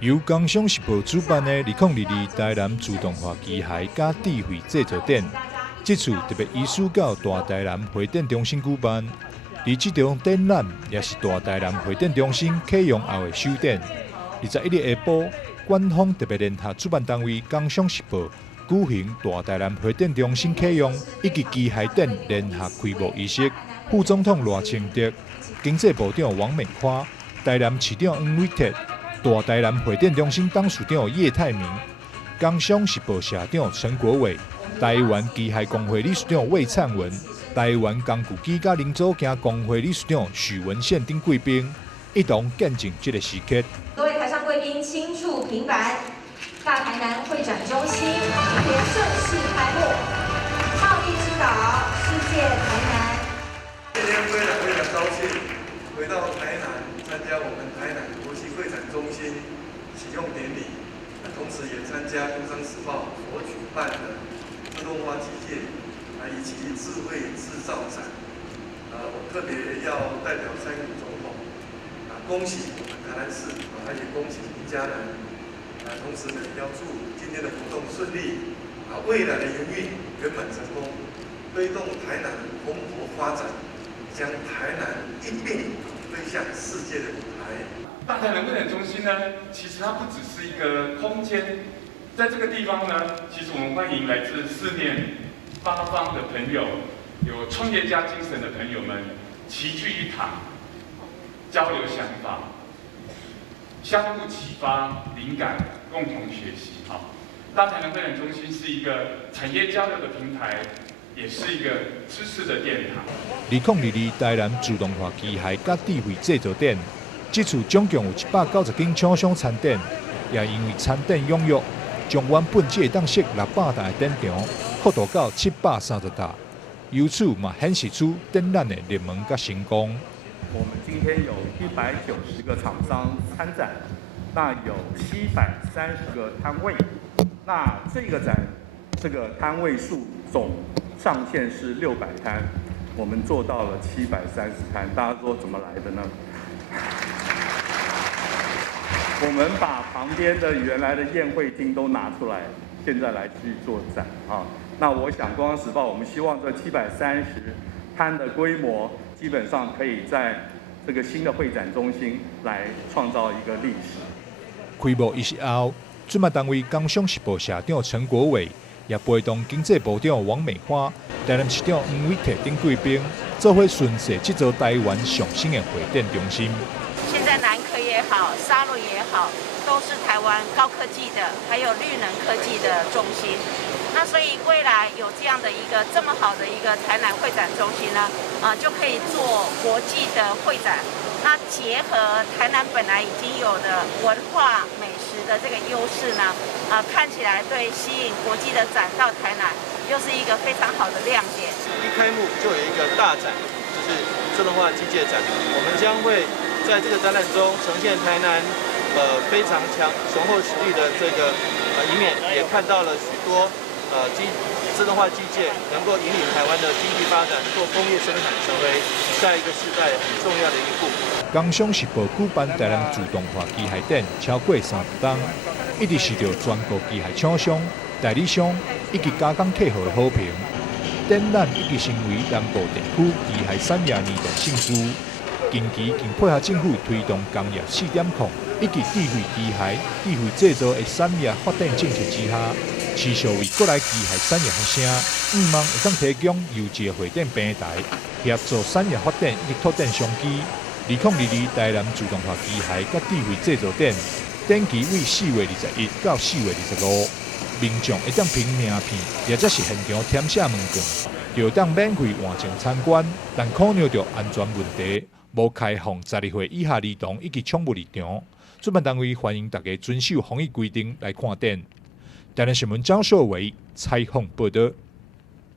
由工商时报主办的2022台南自动化机械甲智慧制造展，这次特别移师到大台南会展中心举办。而这场展览也是大台南会展中心启用后的首展。21日下晡，官方特别联合主办单位工商时报举行大台南会展中心启用以及机械展联合开幕仪式。副总统赖清德、经济部长王美花、台南市长黄伟哲、大台南会展中心董事长叶泰明、工商时报社长陈国伟、台湾机械工会理事长魏灿文、台湾工具机甲零组件工会理事长许文宪等贵宾，一同见证这个时刻。各位台上贵宾，轻触平板，大台南会展中心今天正式开幕，贸易之岛，世界台南。今天非常高兴回到台南，参加我们台南国际会展中心启用典礼，同时也参加《工商时报》所举办的自动化机械以及智慧制造展。我特别要代表蔡英文总统恭喜我们台南市，也恭喜林佳人。同时呢，要祝今天的活动顺利，未来的营运圆满成功，推动台南蓬勃发展。将台南一并推向世界的舞台。大台南会展中心呢，其实它不只是一个空间，在这个地方呢，其实我们欢迎来自四面八方的朋友，有创业家精神的朋友们齐聚一堂，交流想法，相互启发灵感，共同学习。大台南会展中心是一个产业交流的平台。也是一个知识的殿堂。2022台南自动化机械甲智慧制造展，这次总共有190间厂商参展，也因为参展踊跃，将原本只会当设600台的展场扩大到730台，由此嘛显示出展览的热门甲成功。我们今天有190个厂商参展，那有730个摊位，那这个展这个摊位数总上限是600摊，我们做到了730摊，大家说怎么来的呢？我们把旁边的原来的宴会厅都拿出来，现在来去做展啊。那我想《工商时报》我们希望这730摊的规模，基本上可以在这个新的会展中心来创造一个历史。开幕仪式后，主办单位工商时报社长陈国伟。也陪同经济部长王美花、台南市长黄伟哲等贵宾，做伙巡视这座台湾上新的会展中心。现在南科也好，沙仑也好，都是台湾高科技的，还有绿能科技的中心。那所以未来有这样的一个这么好的一个台南会展中心呢，就可以做国际的会展。那结合台南本来已经有的文化美食的这个优势呢，看起来对吸引国际的展到台南，又是一个非常好的亮点。一开幕就有一个大展，就是自动化机械展。我们将会在这个展览中呈现台南非常雄厚实力的这个一面，也看到了许多自动化机械能够引领台湾的经济发展，做工业生产，成为下一个时代很重要的一步。工商时报举办台南自动化机械展超过30档，一直受到全国机械厂商、代理商以及加工客户的好评。展览已经成为南部地区机械产业年度盛事。近期更配合政府推动工业4.0以及智慧机械、智慧制造的产业发展政策之下，持续为国内机械产业发声，望会当提供优质的会展平台，协助产业发展以及拓展商机。2022台南自动化机械甲智慧制造展，展期为4月21到4月25，民众会当凭名片或者是现场填写问卷，就当免费完成参观，但考虑到安全问题，无开放12岁以下儿童以及宠物入场。主办单位欢迎大家遵守防疫规定来看展。台南新闻张硕伟采访报道。